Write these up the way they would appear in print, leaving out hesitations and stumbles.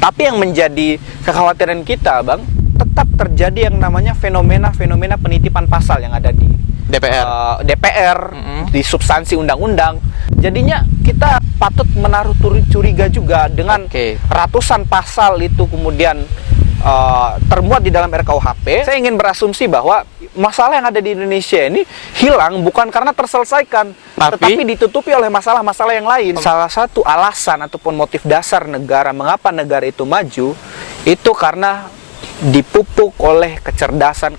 Tapi yang menjadi kekhawatiran kita, Bang, tetap terjadi yang namanya fenomena penitipan pasal yang ada di DPR, di substansi undang-undang. Jadinya kita patut menaruh curiga juga dengan ratusan pasal itu kemudian termuat di dalam RKUHP. Saya ingin berasumsi bahwa masalah yang ada di Indonesia ini hilang bukan karena terselesaikan, tetapi ditutupi oleh masalah-masalah yang lain. Salah satu alasan ataupun motif dasar negara, mengapa negara itu maju, itu karena dipupuk oleh kecerdasan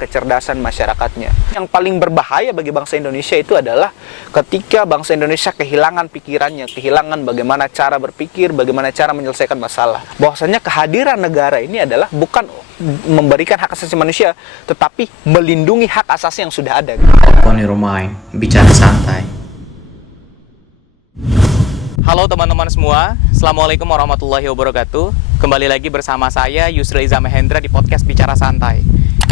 masyarakatnya. Yang paling berbahaya bagi bangsa Indonesia itu adalah ketika bangsa Indonesia kehilangan pikirannya, kehilangan bagaimana cara berpikir, bagaimana cara menyelesaikan masalah. Bahwasanya kehadiran negara ini adalah bukan memberikan hak asasi manusia, tetapi melindungi hak asasi yang sudah ada. On your mind, bicara santai. Halo teman-teman semua, Assalamualaikum warahmatullahi wabarakatuh. Kembali lagi bersama saya Yusril Iza Mahendra di podcast Bicara Santai.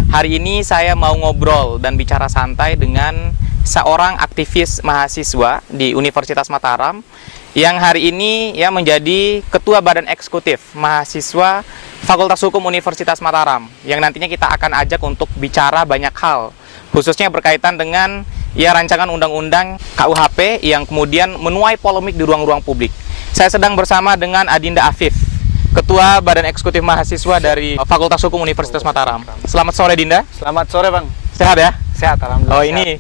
Hari ini saya mau ngobrol dan bicara santai dengan seorang aktivis mahasiswa di Universitas Mataram yang hari ini menjadi Ketua Badan Eksekutif Mahasiswa Fakultas Hukum Universitas Mataram, yang nantinya kita akan ajak untuk bicara banyak hal, khususnya berkaitan dengan rancangan undang-undang KUHP yang kemudian menuai polemik di ruang-ruang publik. Saya sedang bersama dengan Adinda Afif, Ketua Badan Eksekutif Mahasiswa dari Fakultas Hukum Universitas Mataram. Selamat sore, Dinda. Selamat sore, Bang. Sehat ya? Sehat, alhamdulillah. Oh, ini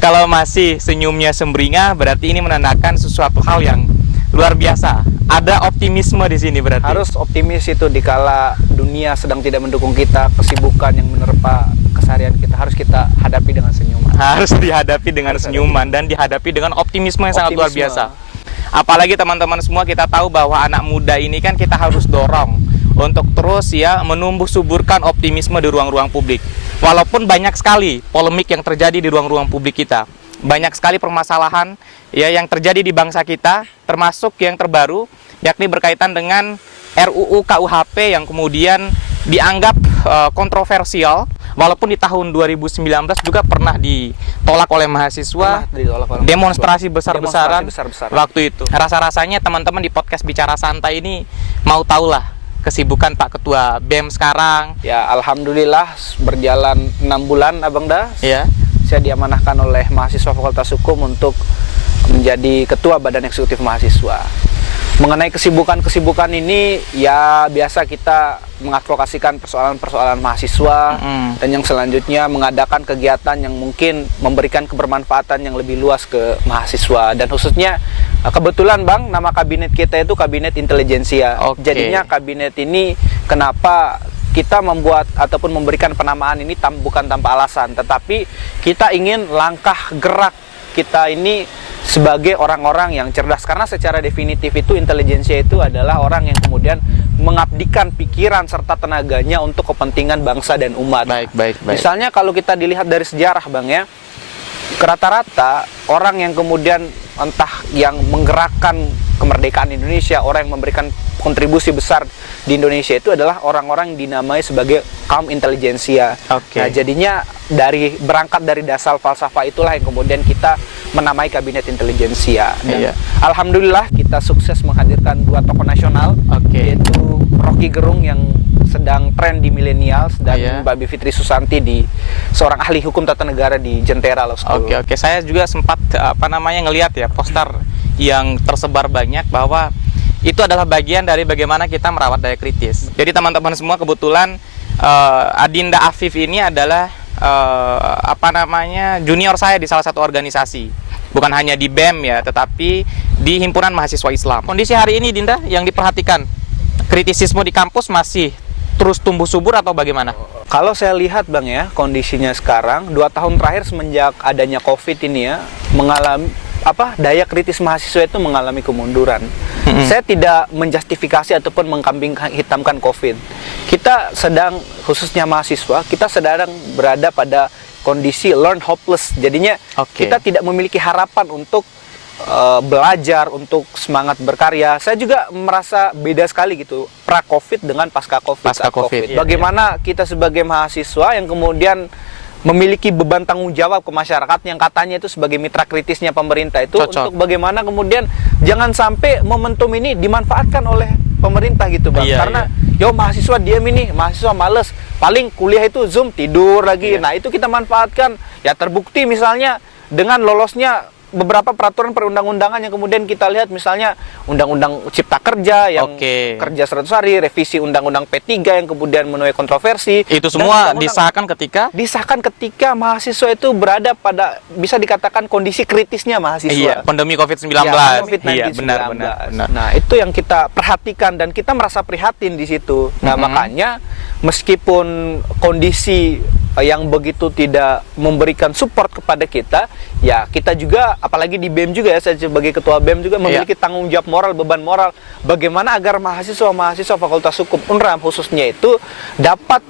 kalau masih senyumnya sembringah, berarti ini menandakan sesuatu hal yang luar biasa. Ada optimisme di sini berarti. Harus optimis itu dikala dunia sedang tidak mendukung kita, kesibukan yang menerpa keseharian kita harus kita hadapi dengan senyuman. Harus dihadapi dengan senyuman dan dihadapi dengan optimisme yang sangat luar biasa. Apalagi teman-teman semua, kita tahu bahwa anak muda ini kan kita harus dorong untuk terus menumbuh suburkan optimisme di ruang-ruang publik. Walaupun banyak sekali polemik yang terjadi di ruang-ruang publik kita. Banyak sekali permasalahan yang terjadi di bangsa kita, termasuk yang terbaru, yakni berkaitan dengan RUU KUHP yang kemudian dianggap kontroversial, walaupun di tahun 2019 juga pernah ditolak oleh mahasiswa, demonstrasi besar-besaran waktu itu. Rasa-rasanya teman-teman di podcast Bicara Santai ini mau tahulah kesibukan Pak Ketua BEM sekarang. Ya, alhamdulillah berjalan 6 bulan, Abang Da. Ya. Saya diamanahkan oleh mahasiswa Fakultas Hukum untuk menjadi Ketua Badan Eksekutif Mahasiswa. Mengenai kesibukan ini, biasa kita mengadvokasikan persoalan-persoalan mahasiswa, dan yang selanjutnya mengadakan kegiatan yang mungkin memberikan kebermanfaatan yang lebih luas ke mahasiswa. Dan khususnya, kebetulan Bang, nama kabinet kita itu Kabinet Intelijensia. Jadinya kabinet ini kenapa kita membuat ataupun memberikan penamaan ini bukan tanpa alasan, tetapi kita ingin langkah gerak kita ini sebagai orang-orang yang cerdas, karena secara definitif itu intelijensia itu adalah orang yang kemudian mengabdikan pikiran serta tenaganya untuk kepentingan bangsa dan umat. Baik. Misalnya kalau kita dilihat dari sejarah, Bang, rata-rata orang yang kemudian entah yang menggerakkan kemerdekaan Indonesia, orang yang memberikan kontribusi besar di Indonesia itu adalah orang-orang yang dinamai sebagai kaum intelijensia. Nah, jadinya berangkat dari dasar falsafah itulah yang kemudian kita menamai Kabinet Intelijensia. Dan alhamdulillah kita sukses menghadirkan 2 tokoh nasional, yaitu Rocky Gerung yang sedang tren di milenial, dan Mbak Bivitri Susanti seorang ahli hukum tata negara di Jentera Law School. Oke. Saya juga sempat ngelihat poster yang tersebar banyak bahwa itu adalah bagian dari bagaimana kita merawat daya kritis. Jadi teman-teman semua, kebetulan Adinda Afif ini adalah junior saya di salah satu organisasi. Bukan hanya di BEM tetapi di Himpunan Mahasiswa Islam. Kondisi hari ini, Dinda, yang diperhatikan, kritisisme di kampus masih terus tumbuh subur atau bagaimana? Kalau saya lihat, Bang, kondisinya sekarang 2 tahun terakhir semenjak adanya COVID ini mengalami daya kritis mahasiswa itu mengalami kemunduran. Saya tidak menjustifikasi ataupun mengkambing hitamkan COVID. Kita sedang, khususnya mahasiswa, kita sedang berada pada kondisi learn hopeless. Jadinya kita tidak memiliki harapan untuk belajar, untuk semangat berkarya. Saya juga merasa beda sekali gitu, pra-COVID dengan pasca-COVID. Bagaimana kita sebagai mahasiswa yang kemudian memiliki beban tanggung jawab ke masyarakat yang katanya itu sebagai mitra kritisnya pemerintah itu, untuk bagaimana kemudian jangan sampai momentum ini dimanfaatkan oleh pemerintah gitu Bang. Iya, Karena yo mahasiswa diam ini, mahasiswa males, paling kuliah itu Zoom, tidur lagi. Iya. Nah, itu kita manfaatkan. Ya terbukti misalnya dengan lolosnya beberapa peraturan perundang-undangan yang kemudian kita lihat, misalnya Undang-Undang Cipta Kerja yang kerja 100 hari, revisi Undang-Undang P3 yang kemudian menuai kontroversi. Itu semua disahkan ketika mahasiswa itu berada pada, bisa dikatakan, kondisi kritisnya mahasiswa. Iya, pandemi COVID-19. Ya, COVID-19. Iya, benar. Nah, itu yang kita perhatikan dan kita merasa prihatin di situ. Nah, makanya meskipun kondisi yang begitu tidak memberikan support kepada kita, ya kita juga, apalagi di BEM juga ya, saya sebagai ketua BEM juga memiliki tanggung jawab moral, beban moral, bagaimana agar mahasiswa Fakultas Hukum UNRAM khususnya itu dapat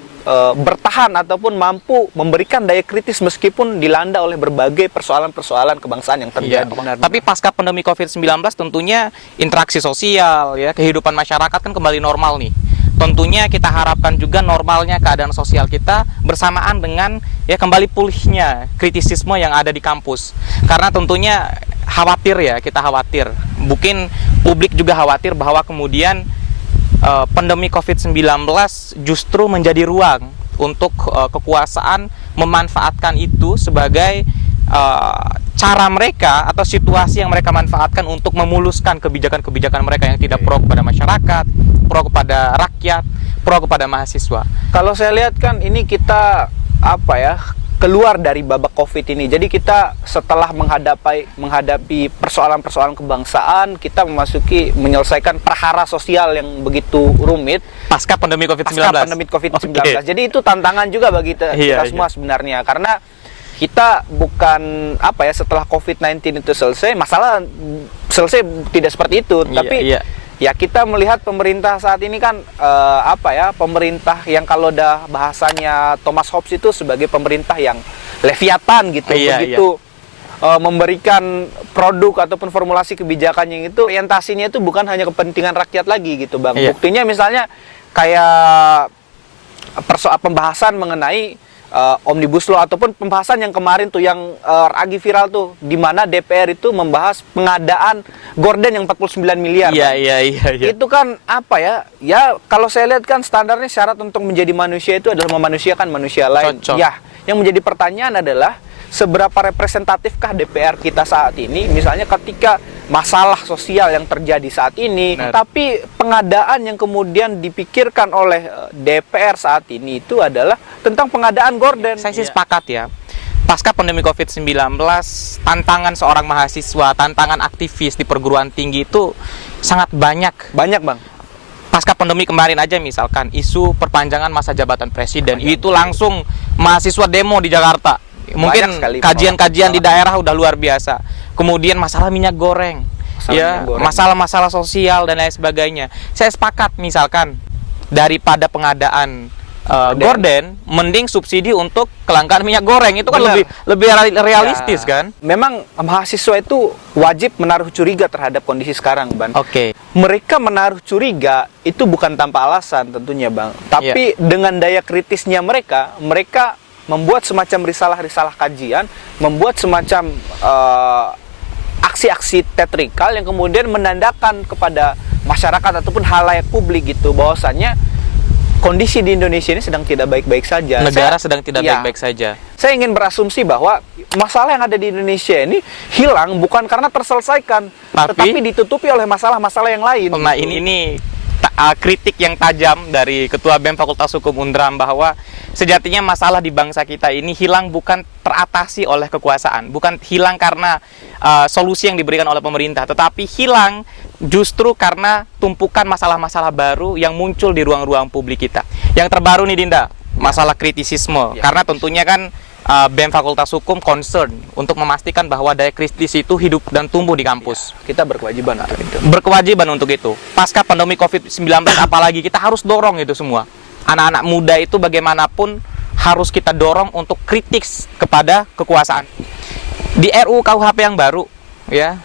bertahan ataupun mampu memberikan daya kritis meskipun dilanda oleh berbagai persoalan-persoalan kebangsaan yang terjadi. Tapi pasca pandemi COVID-19 tentunya interaksi sosial, ya, kehidupan masyarakat kan kembali normal nih. Tentunya kita harapkan juga normalnya keadaan sosial kita bersamaan dengan ya kembali pulihnya kritisisme yang ada di kampus. Karena tentunya kita khawatir. Mungkin publik juga khawatir bahwa kemudian pandemi COVID-19 justru menjadi ruang untuk kekuasaan memanfaatkan itu sebagai cara mereka atau situasi yang mereka manfaatkan untuk memuluskan kebijakan-kebijakan mereka yang tidak pro kepada masyarakat, pro kepada rakyat, pro kepada mahasiswa. Kalau saya lihat kan ini kita keluar dari babak COVID ini. Jadi kita setelah menghadapi persoalan-persoalan kebangsaan, kita menyelesaikan perhara sosial yang begitu rumit pasca pandemi COVID-19. Okay. Jadi itu tantangan juga bagi kita semua sebenarnya, karena kita bukan setelah COVID-19 itu selesai, masalah selesai tidak seperti itu, tapi ya kita melihat pemerintah saat ini kan pemerintah yang kalau udah bahasanya Thomas Hobbes itu sebagai pemerintah yang leviatan gitu, memberikan produk ataupun formulasi kebijakan yang itu orientasinya itu bukan hanya kepentingan rakyat lagi gitu Bang. Buktinya misalnya kayak pembahasan mengenai Omnibus Law ataupun pembahasan yang kemarin tuh yang lagi viral tuh, di mana DPR itu membahas pengadaan gorden yang 49 miliar. Iya. Itu kan ya kalau saya lihat kan standarnya syarat untuk menjadi manusia itu adalah memanusiakan manusia lain. Cocok. Ya, yang menjadi pertanyaan adalah seberapa representatifkah DPR kita saat ini, misalnya ketika masalah sosial yang terjadi saat ini, tapi pengadaan yang kemudian dipikirkan oleh DPR saat ini itu adalah tentang pengadaan gorden. Saya sih sepakat ya. Pasca pandemi COVID-19, tantangan seorang mahasiswa, tantangan aktivis di perguruan tinggi itu sangat banyak. Banyak Bang. Pasca pandemi kemarin aja misalkan isu perpanjangan masa jabatan presiden, itu langsung mahasiswa demo di Jakarta. Mungkin kajian-kajian di daerah udah luar biasa. Kemudian masalah minyak goreng, masalah-masalah sosial dan lain sebagainya. Saya sepakat misalkan daripada pengadaan gorden, mending subsidi untuk kelangkaan minyak goreng. Itu kan lebih realistis kan? Memang mahasiswa itu wajib menaruh curiga terhadap kondisi sekarang, Bang. Mereka menaruh curiga itu bukan tanpa alasan tentunya, Bang. Tapi dengan daya kritisnya mereka membuat semacam risalah-risalah kajian, membuat semacam aksi-aksi teatrikal yang kemudian menandakan kepada masyarakat ataupun halayak publik gitu bahwasannya kondisi di Indonesia ini sedang tidak baik-baik saja. Negara sedang tidak baik-baik saja. Saya ingin berasumsi bahwa masalah yang ada di Indonesia ini hilang bukan karena terselesaikan, tetapi ditutupi oleh masalah-masalah yang lain. Nah, ini kritik yang tajam dari Ketua BEM Fakultas Hukum UNRAM bahwa sejatinya masalah di bangsa kita ini hilang bukan teratasi oleh kekuasaan, bukan hilang karena solusi yang diberikan oleh pemerintah, tetapi hilang justru karena tumpukan masalah-masalah baru yang muncul di ruang-ruang publik kita. Yang terbaru nih Dinda, masalah kritisisme, karena tentunya kan BEM Fakultas Hukum concern untuk memastikan bahwa daya kritis itu hidup dan tumbuh di kampus. Kita berkewajiban untuk itu. Berkewajiban untuk itu. Pasca pandemi COVID-19 apalagi kita harus dorong itu semua. Anak-anak muda itu bagaimanapun harus kita dorong untuk kritis kepada kekuasaan. Di RUU KUHP yang baru ya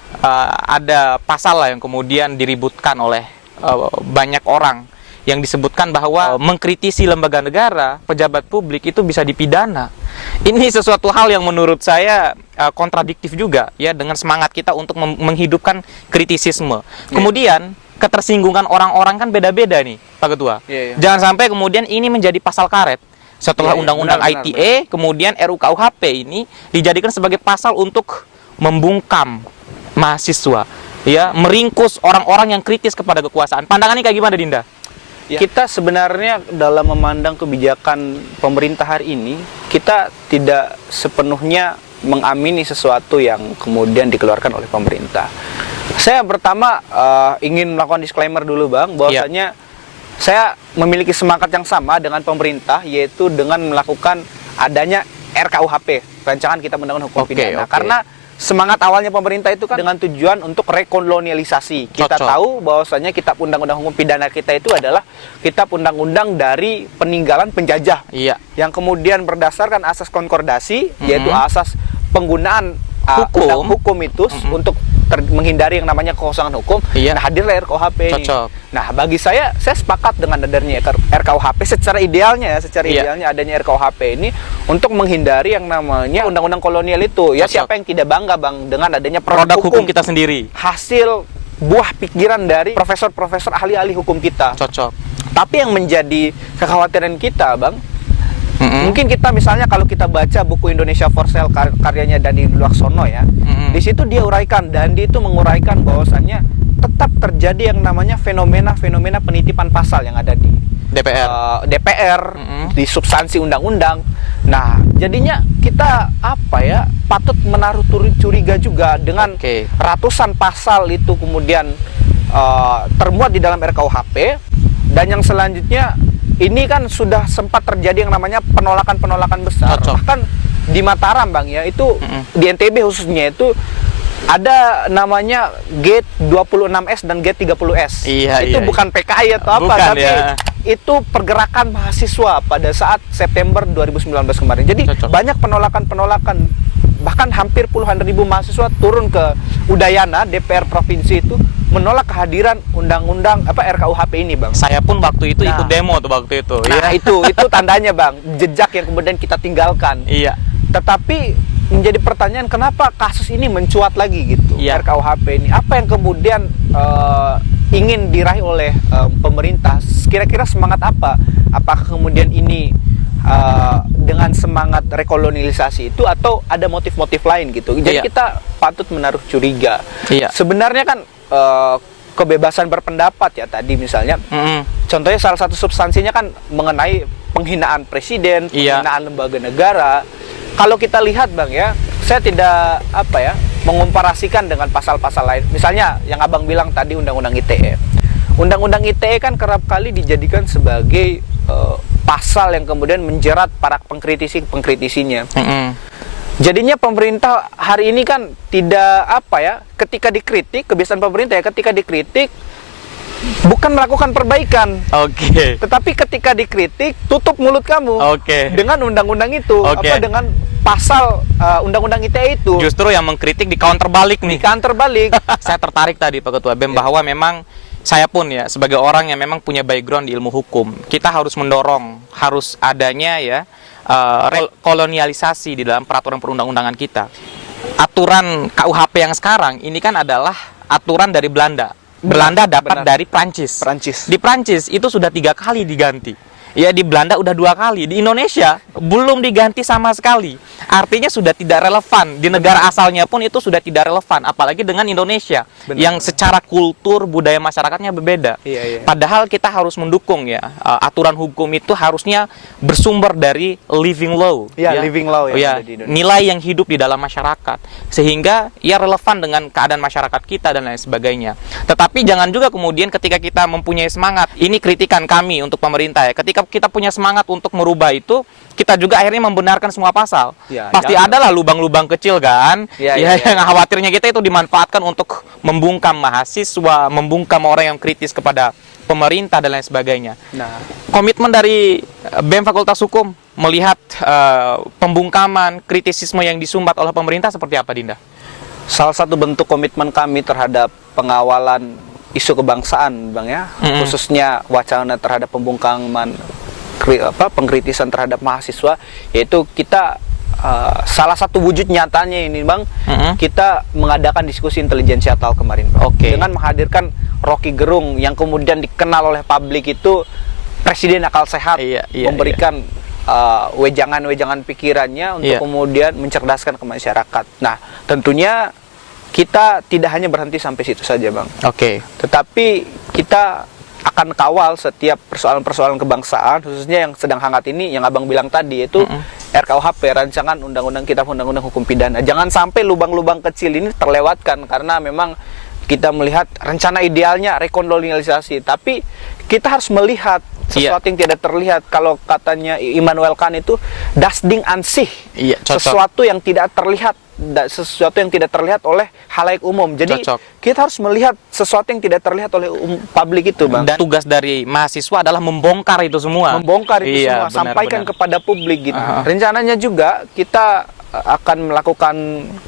ada pasal lah yang kemudian diributkan oleh banyak orang yang disebutkan bahwa mengkritisi lembaga negara, pejabat publik itu bisa dipidana. Ini sesuatu hal yang menurut saya kontradiktif juga ya dengan semangat kita untuk menghidupkan kritisisme. Kemudian ketersinggungan orang-orang kan beda-beda nih, Pak Ketua. Iya, iya. Jangan sampai kemudian ini menjadi pasal karet. Setelah Iya, iya. Undang-Undang Benar, ITE, kemudian RUKUHP ini dijadikan sebagai pasal untuk membungkam mahasiswa, ya, meringkus orang-orang yang kritis kepada kekuasaan. Pandangannya kayak gimana, Dinda? Ya. Kita sebenarnya dalam memandang kebijakan pemerintah hari ini, kita tidak sepenuhnya mengamini sesuatu yang kemudian dikeluarkan oleh pemerintah. Saya pertama ingin melakukan disclaimer dulu, Bang, bahwasanya saya memiliki semangat yang sama dengan pemerintah, yaitu dengan melakukan adanya RKUHP, Rancangan Kitab Undang-Undang Hukum Pidana. Karena semangat awalnya pemerintah itu kan dengan tujuan untuk rekolonialisasi. Kita tahu bahwasanya Kitab Undang-Undang Hukum Pidana kita itu adalah kitab undang-undang dari peninggalan penjajah. Iya. Yang kemudian berdasarkan asas konkordasi, yaitu asas penggunaan hukum itu untuk menghindari yang namanya kekosongan hukum. Iya. Nah, hadirlah RKUHP ini. Nah, bagi saya sepakat dengan adanya RKUHP secara idealnya, idealnya adanya RKUHP ini untuk menghindari yang namanya undang-undang kolonial itu. Ya, siapa yang tidak bangga, Bang, dengan adanya produk hukum kita sendiri. Hasil buah pikiran dari profesor-profesor ahli-ahli hukum kita. Tapi yang menjadi kekhawatiran kita, Bang, mungkin kita misalnya kalau kita baca buku Indonesia for Sale karyanya Dandi Laksono ya, di situ dia uraikan, Dandi itu menguraikan bahwasannya tetap terjadi yang namanya fenomena penitipan pasal yang ada di DPR, di substansi undang-undang. Nah, jadinya kita patut menaruh curiga juga dengan ratusan pasal itu kemudian termuat di dalam RKUHP, dan yang selanjutnya ini kan sudah sempat terjadi yang namanya penolakan besar. Bahkan di Mataram, Bang, ya, itu di NTB khususnya itu ada namanya Gate 26S dan Gate 30S. Itu bukan PKI atau apa, tapi itu pergerakan mahasiswa pada saat September 2019 kemarin. Jadi banyak penolakan, bahkan hampir puluhan ribu mahasiswa turun ke Udayana, DPR provinsi itu, menolak kehadiran undang-undang RKUHP ini, Bang. Saya pun waktu itu ikut demo tuh waktu itu. Nah, itu tandanya, Bang, jejak yang kemudian kita tinggalkan. Iya. Tetapi menjadi pertanyaan, kenapa kasus ini mencuat lagi gitu? RKUHP ini apa yang kemudian ingin diraih oleh pemerintah? Kira-kira semangat apa? Apakah kemudian ini dengan semangat rekolonialisasi itu, atau ada motif-motif lain gitu? Jadi kita patut menaruh curiga. Sebenarnya kan kebebasan berpendapat ya tadi misalnya, contohnya salah satu substansinya kan mengenai penghinaan presiden, penghinaan lembaga negara. Kalau kita lihat, Bang, ya, saya tidak mengomparasikan dengan pasal-pasal lain. Misalnya yang Abang bilang tadi Undang-Undang ITE. Undang-Undang ITE kan kerap kali dijadikan sebagai pasal yang kemudian menjerat para pengkritisinya. Jadinya pemerintah hari ini kan tidak ketika dikritik, kebiasaan pemerintah ya, ketika dikritik bukan melakukan perbaikan. Tetapi ketika dikritik, tutup mulut kamu dengan undang-undang itu, dengan pasal undang-undang ITE itu. Justru yang mengkritik di counter balik nih. Saya tertarik tadi, Pak Ketua BEM, bahwa memang saya pun ya sebagai orang yang memang punya background di ilmu hukum, kita harus mendorong harus adanya kolonialisasi di dalam peraturan perundang-undangan kita. Aturan KUHP yang sekarang ini kan adalah aturan dari Belanda. Belanda dapat dari Prancis. Di Prancis itu sudah 3 kali diganti. Ya, di Belanda udah 2 kali. Di Indonesia belum diganti sama sekali. Artinya sudah tidak relevan. Di negara asalnya pun itu sudah tidak relevan. Apalagi dengan Indonesia yang secara kultur budaya masyarakatnya berbeda. Padahal kita harus mendukung ya. Aturan hukum itu harusnya bersumber dari living law. Living law yang ada di Indonesia. Nilai yang hidup di dalam masyarakat. Sehingga ia relevan dengan keadaan masyarakat kita dan lain sebagainya. Tetapi jangan juga kemudian ketika kita mempunyai semangat, ini kritikan kami untuk pemerintah ya. Ketika kita punya semangat untuk merubah itu, kita juga akhirnya membenarkan semua pasal. Pasti ada lah lubang-lubang kecil kan. Yang khawatirnya kita itu dimanfaatkan untuk membungkam mahasiswa, membungkam orang yang kritis kepada pemerintah dan lain sebagainya. Komitmen dari BEM Fakultas Hukum melihat pembungkaman, kritisisme yang disumbat oleh pemerintah seperti apa, Dinda? Salah satu bentuk komitmen kami terhadap pengawalan isu kebangsaan, Bang, ya, khususnya wacana terhadap pembungkaman, pengkritisan terhadap mahasiswa, yaitu kita salah satu wujud nyatanya ini, Bang, kita mengadakan diskusi intelijensiatal kemarin, Bang, dengan menghadirkan Rocky Gerung yang kemudian dikenal oleh publik itu presiden akal sehat, memberikan wejangan-wejangan pikirannya untuk kemudian mencerdaskan ke masyarakat. Nah, tentunya kita tidak hanya berhenti sampai situ saja, Bang. Oke. Tetapi kita akan kawal setiap persoalan-persoalan kebangsaan, khususnya yang sedang hangat ini, yang Abang bilang tadi, yaitu RKUHP, Rancangan Undang-Undang Kitab Undang-Undang Hukum Pidana. Jangan sampai lubang-lubang kecil ini terlewatkan, karena memang kita melihat rencana idealnya rekolonialisasi, tapi kita harus melihat sesuatu yang tidak terlihat. Kalau katanya Immanuel Kant itu das Ding an sich, sesuatu yang tidak terlihat, sesuatu yang tidak terlihat oleh halayak umum. Jadi kita harus melihat sesuatu yang tidak terlihat oleh publik itu, Bang. Dan tugas dari mahasiswa adalah membongkar itu semua. Membongkar itu semua, sampaikan kepada publik gitu. Rencananya juga kita akan melakukan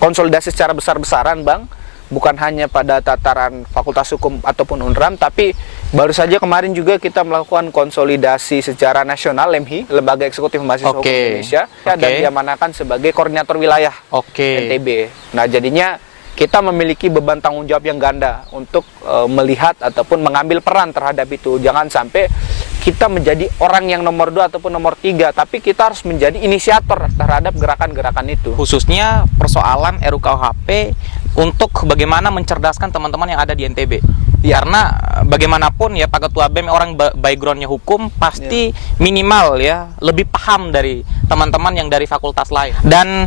konsolidasi secara besar-besaran, Bang. Bukan hanya pada tataran Fakultas Hukum ataupun UNRAM, tapi baru saja kemarin juga kita melakukan konsolidasi secara nasional LEMHI, Lembaga Eksekutif Mahasiswa Hukum Indonesia, dan diamanakan sebagai koordinator wilayah NTB. Nah, jadinya kita memiliki beban tanggung jawab yang ganda untuk melihat ataupun mengambil peran terhadap itu. Jangan sampai kita menjadi orang yang nomor 2 ataupun nomor 3, tapi kita harus menjadi inisiator terhadap gerakan-gerakan itu. Khususnya persoalan RUKUHP untuk bagaimana mencerdaskan teman-teman yang ada di NTB. Karena bagaimanapun ya Pak Ketua BEM orang backgroundnya hukum, pasti minimal ya lebih paham dari teman-teman yang dari fakultas lain. Dan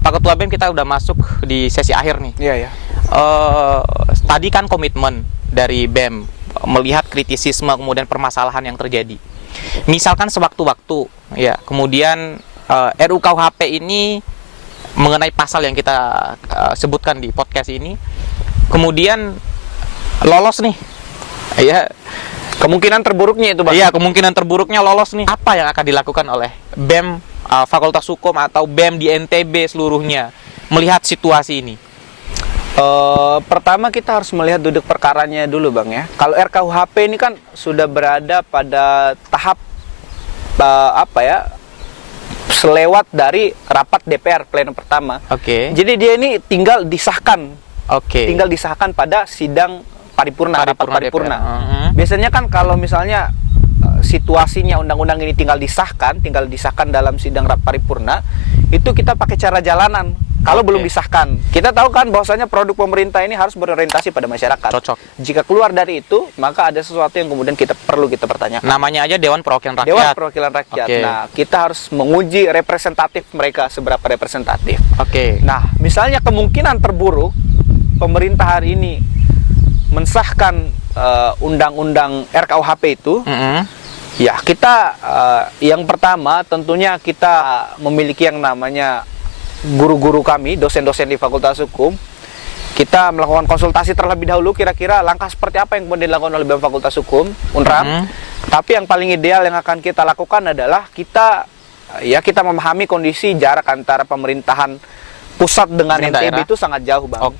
Pak Ketua BEM kita udah masuk di sesi akhir nih. Tadi kan komitmen dari BEM melihat kritisisme kemudian permasalahan yang terjadi. Misalkan sewaktu-waktu ya kemudian RUKUHP ini mengenai pasal yang kita sebutkan di podcast ini kemudian lolos nih. Ya, kemungkinan terburuknya itu, Bang. Iya, kemungkinan terburuknya lolos nih. Apa yang akan dilakukan oleh BEM Fakultas Hukum atau BEM di NTB seluruhnya melihat situasi ini? Pertama kita harus melihat duduk perkaranya dulu, Bang, ya. Kalau RKUHP ini kan sudah berada pada tahap selewat dari rapat DPR pleno pertama. Jadi dia ini tinggal disahkan. Tinggal disahkan pada sidang paripurna, rapat paripurna. Biasanya kan kalau misalnya situasinya undang-undang ini tinggal disahkan dalam sidang rapat paripurna, itu kita pakai cara jalanan. Kalau belum disahkan, kita tahu kan bahwasanya produk pemerintah ini harus berorientasi pada masyarakat. Jika keluar dari itu, maka ada sesuatu yang kemudian perlu kita pertanyakan. Namanya aja Dewan Perwakilan Rakyat. Dewan Perwakilan Rakyat. Nah, kita harus menguji representatif mereka seberapa representatif. Nah, misalnya kemungkinan terburuk pemerintah hari ini mensahkan undang-undang RKUHP itu, ya kita yang pertama tentunya kita memiliki yang namanya guru-guru kami, dosen-dosen di Fakultas Hukum. Kita melakukan konsultasi terlebih dahulu kira-kira langkah seperti apa yang kemudian dilakukan oleh BEM Fakultas Hukum, UNRAM. Tapi yang paling ideal yang akan kita lakukan adalah kita memahami kondisi jarak antara pemerintahan pusat dengan NTB itu sangat jauh, Bang.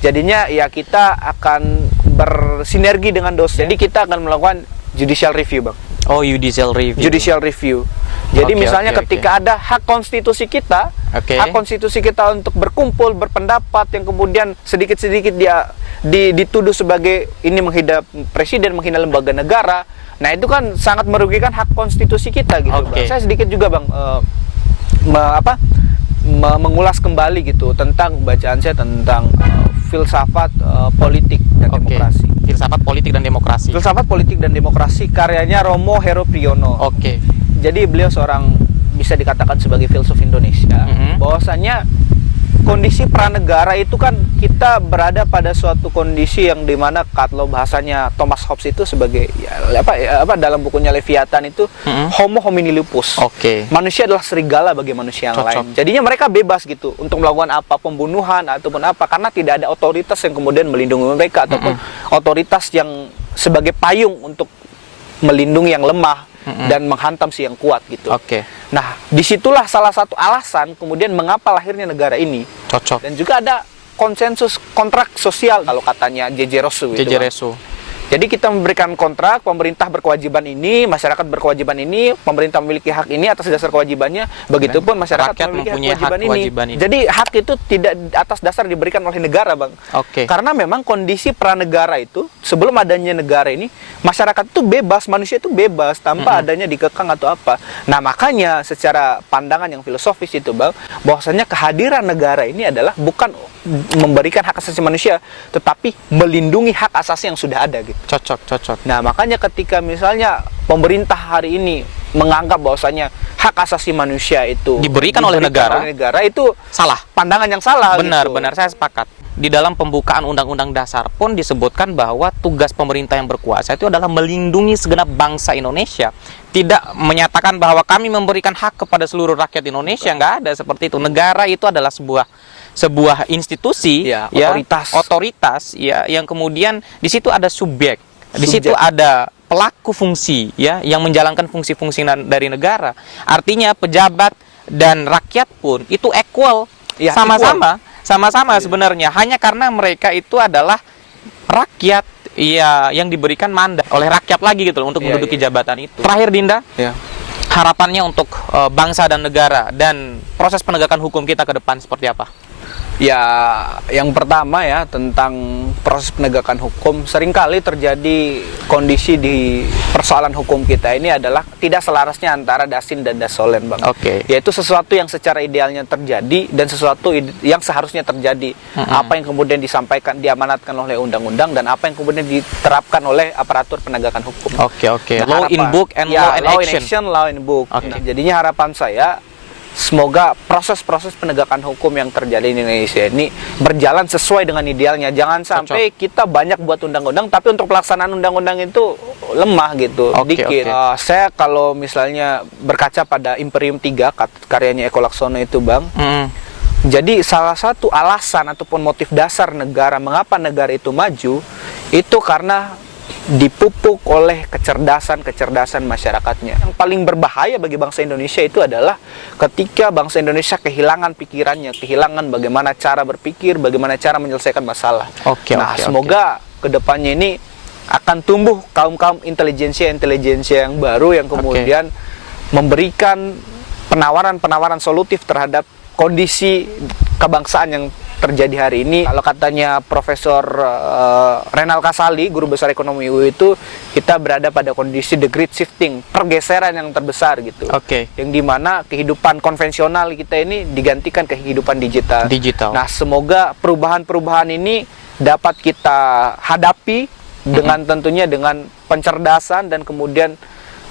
Jadinya ya kita akan bersinergi dengan dosen. Jadi kita akan melakukan judicial review, Bang. Judicial review. Judicial review. Jadi misalnya ketika ada hak konstitusi kita, hak konstitusi kita untuk berkumpul, berpendapat, yang kemudian sedikit-sedikit dia dituduh sebagai ini menghina presiden, menghina lembaga negara. Nah, itu kan sangat merugikan hak konstitusi kita gitu, Bang. Saya sedikit juga, Bang, mengulas kembali gitu tentang bacaan saya tentang filsafat politik dan demokrasi. Filsafat politik dan demokrasi. Filsafat politik dan demokrasi karyanya Romo Hero Priyono. Jadi beliau seorang bisa dikatakan sebagai filsuf Indonesia. Bahwasanya kondisi pranegara itu kan kita berada pada suatu kondisi yang dimana kalau bahasanya Thomas Hobbes itu sebagai dalam bukunya Leviathan itu Homo homini lupus. Manusia adalah serigala bagi manusia yang lain. Jadinya mereka bebas gitu untuk melakukan apa, pembunuhan ataupun apa, karena tidak ada otoritas yang kemudian melindungi mereka ataupun otoritas yang sebagai payung untuk melindungi yang lemah dan menghantam si yang kuat gitu. Nah, disitulah salah satu alasan kemudian mengapa lahirnya negara ini. Dan juga ada konsensus kontrak sosial kalau katanya J.J. Rousseau. Jadi kita memberikan kontrak, pemerintah berkewajiban ini, masyarakat berkewajiban ini, pemerintah memiliki hak ini atas dasar kewajibannya, begitupun masyarakat Rakyat memiliki mempunyai hak kewajiban ini. Jadi hak itu tidak atas dasar diberikan oleh negara, Bang. Oke. Karena memang kondisi pranegara itu, sebelum adanya negara ini, masyarakat itu bebas, manusia itu bebas tanpa adanya dikekang atau apa. Nah, makanya secara pandangan yang filosofis itu, Bang, bahwasanya kehadiran negara ini adalah bukan memberikan hak asasi manusia, tetapi melindungi hak asasi yang sudah ada gitu. Cocok. Nah, makanya ketika misalnya pemerintah hari ini menganggap bahwasanya hak asasi manusia itu Diberikan oleh negara itu salah. pandangan yang salah. Benar, gitu. benar, saya sepakat. Di dalam pembukaan Undang-Undang Dasar pun disebutkan bahwa tugas pemerintah yang berkuasa itu adalah melindungi segenap bangsa Indonesia. Tidak menyatakan bahwa kami memberikan hak kepada seluruh rakyat Indonesia, nggak ada seperti itu. Negara itu adalah sebuah institusi, Ya, otoritas ya, yang kemudian di situ ada subjek. Di situ ada pelaku fungsi, ya, yang menjalankan fungsi-fungsi dari negara. Artinya pejabat dan rakyat pun itu equal, Ya, sama-sama sebenarnya. Hanya karena mereka itu adalah rakyat, ya, yang diberikan mandat oleh rakyat lagi gitu loh untuk menduduki jabatan itu. Terakhir, Dinda, harapannya untuk bangsa dan negara dan proses penegakan hukum kita ke depan seperti apa? Ya, yang pertama ya tentang proses penegakan hukum, seringkali terjadi kondisi di persoalan hukum kita ini adalah tidak selarasnya antara dasin dan dasolen, Bang. Oke. Yaitu sesuatu yang secara idealnya terjadi dan sesuatu yang seharusnya terjadi. Apa yang kemudian disampaikan, diamanatkan oleh undang-undang dan apa yang kemudian diterapkan oleh aparatur penegakan hukum. Oke. Nah, Law in book and law in action. Law in book. Oke. Nah, jadinya harapan saya semoga proses-proses penegakan hukum yang terjadi di Indonesia ini berjalan sesuai dengan idealnya. Jangan sampai kita banyak buat undang-undang, tapi untuk pelaksanaan undang-undang itu lemah gitu, dikit. Saya kalau misalnya berkaca pada Imperium 3, karyanya Eko Laksono itu, Bang. Jadi salah satu alasan ataupun motif dasar negara, mengapa negara itu maju, itu karena dipupuk oleh kecerdasan masyarakatnya. Yang paling berbahaya bagi bangsa Indonesia itu adalah ketika bangsa Indonesia kehilangan pikirannya, kehilangan bagaimana cara berpikir, bagaimana cara menyelesaikan masalah. Semoga kedepannya ini akan tumbuh kaum-kaum intelijensia yang baru yang kemudian memberikan penawaran-penawaran solutif terhadap kondisi kebangsaan yang terjadi hari ini. Kalau katanya Profesor Renal Kasali, guru besar ekonomi UI, itu kita berada pada kondisi the great shifting, pergeseran yang terbesar gitu. Yang dimana kehidupan konvensional kita ini digantikan kehidupan digital. Nah, semoga perubahan-perubahan ini dapat kita hadapi dengan tentunya dengan pencerdasan dan kemudian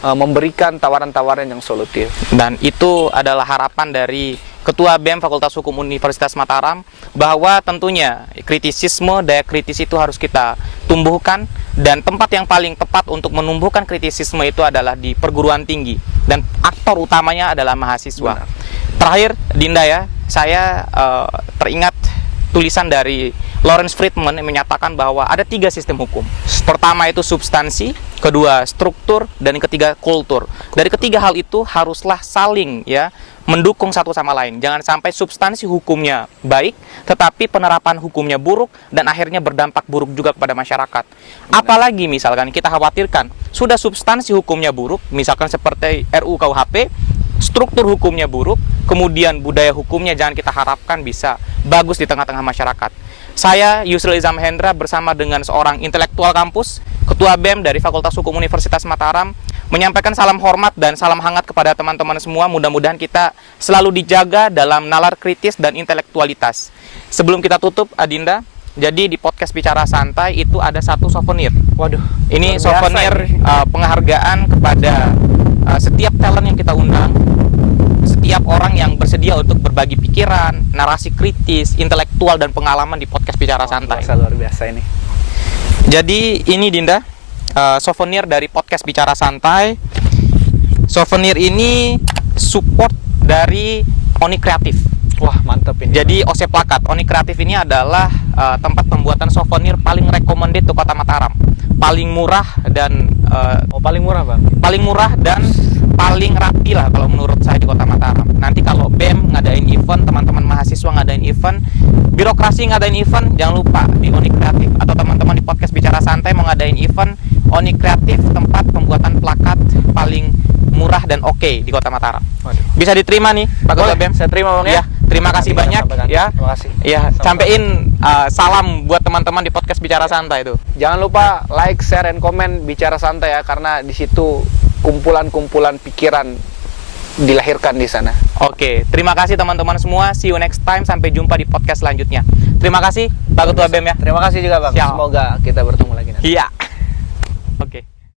memberikan tawaran-tawaran yang solutif. Dan itu adalah harapan dari Ketua BEM Fakultas Hukum Universitas Mataram, bahwa tentunya kritisisme, daya kritis itu harus kita tumbuhkan, dan tempat yang paling tepat untuk menumbuhkan kritisisme itu adalah di perguruan tinggi, dan aktor utamanya adalah mahasiswa. Terakhir, Dinda, ya, saya teringat tulisan dari Lawrence Friedman yang menyatakan bahwa ada 3 sistem hukum. Pertama itu substansi, kedua struktur, dan yang ketiga kultur. Dari ketiga hal itu haruslah saling, ya, mendukung satu sama lain. Jangan sampai substansi hukumnya baik, tetapi penerapan hukumnya buruk, dan akhirnya berdampak buruk juga kepada masyarakat. Apalagi misalkan kita khawatirkan, sudah substansi hukumnya buruk, misalkan seperti RUU KUHP, struktur hukumnya buruk, kemudian budaya hukumnya jangan kita harapkan bisa bagus di tengah-tengah masyarakat. Saya, Yusril Izam Hendra, bersama dengan seorang intelektual kampus, Ketua BEM dari Fakultas Hukum Universitas Mataram, menyampaikan salam hormat dan salam hangat kepada teman-teman semua. Mudah-mudahan kita selalu dijaga dalam nalar kritis dan intelektualitas. Sebelum kita tutup, Adinda, jadi di podcast Bicara Santai itu ada satu souvenir. Waduh, ini souvenir penghargaan kepada setiap talent yang kita undang, setiap orang yang bersedia untuk berbagi pikiran, narasi kritis, intelektual, dan pengalaman di podcast Bicara Santai. Luar biasa ini. Jadi ini, Dinda, souvenir dari podcast Bicara Santai. Souvenir ini support dari Oni Kreatif. Wah, mantap ini. Jadi OC Plakat, Oni Kreatif ini adalah tempat pembuatan souvenir paling recommended di Kota Mataram. Paling murah dan paling murah, Bang. Paling murah dan paling rapi lah kalau menurut saya di Kota Mataram. Nanti kalau BEM ngadain event, teman-teman mahasiswa ngadain event, birokrasi ngadain event, jangan lupa di Oni Kreatif. Atau teman-teman di podcast Bicara Santai mau ngadain event, Oni Kreatif tempat pembuatan plakat paling murah dan oke di Kota Mataram. Waduh. Bisa diterima nih Pak Ketua BEM? Saya terima Bang ya. Terima kasih Nanti kita banyak sampaikan. ya. Terima kasih. Ya, sampein salam buat teman-teman di podcast Bicara Santai itu. Jangan lupa like, share, dan komen Bicara Santai ya, karena di situ kumpulan-kumpulan pikiran dilahirkan di sana. Oke, terima kasih teman-teman semua. See you next time. Sampai jumpa di podcast selanjutnya. Terima kasih Pak Ketua BEM ya. Terima kasih juga Bang. Siap. Semoga kita bertemu lagi nanti. Iya. Oke.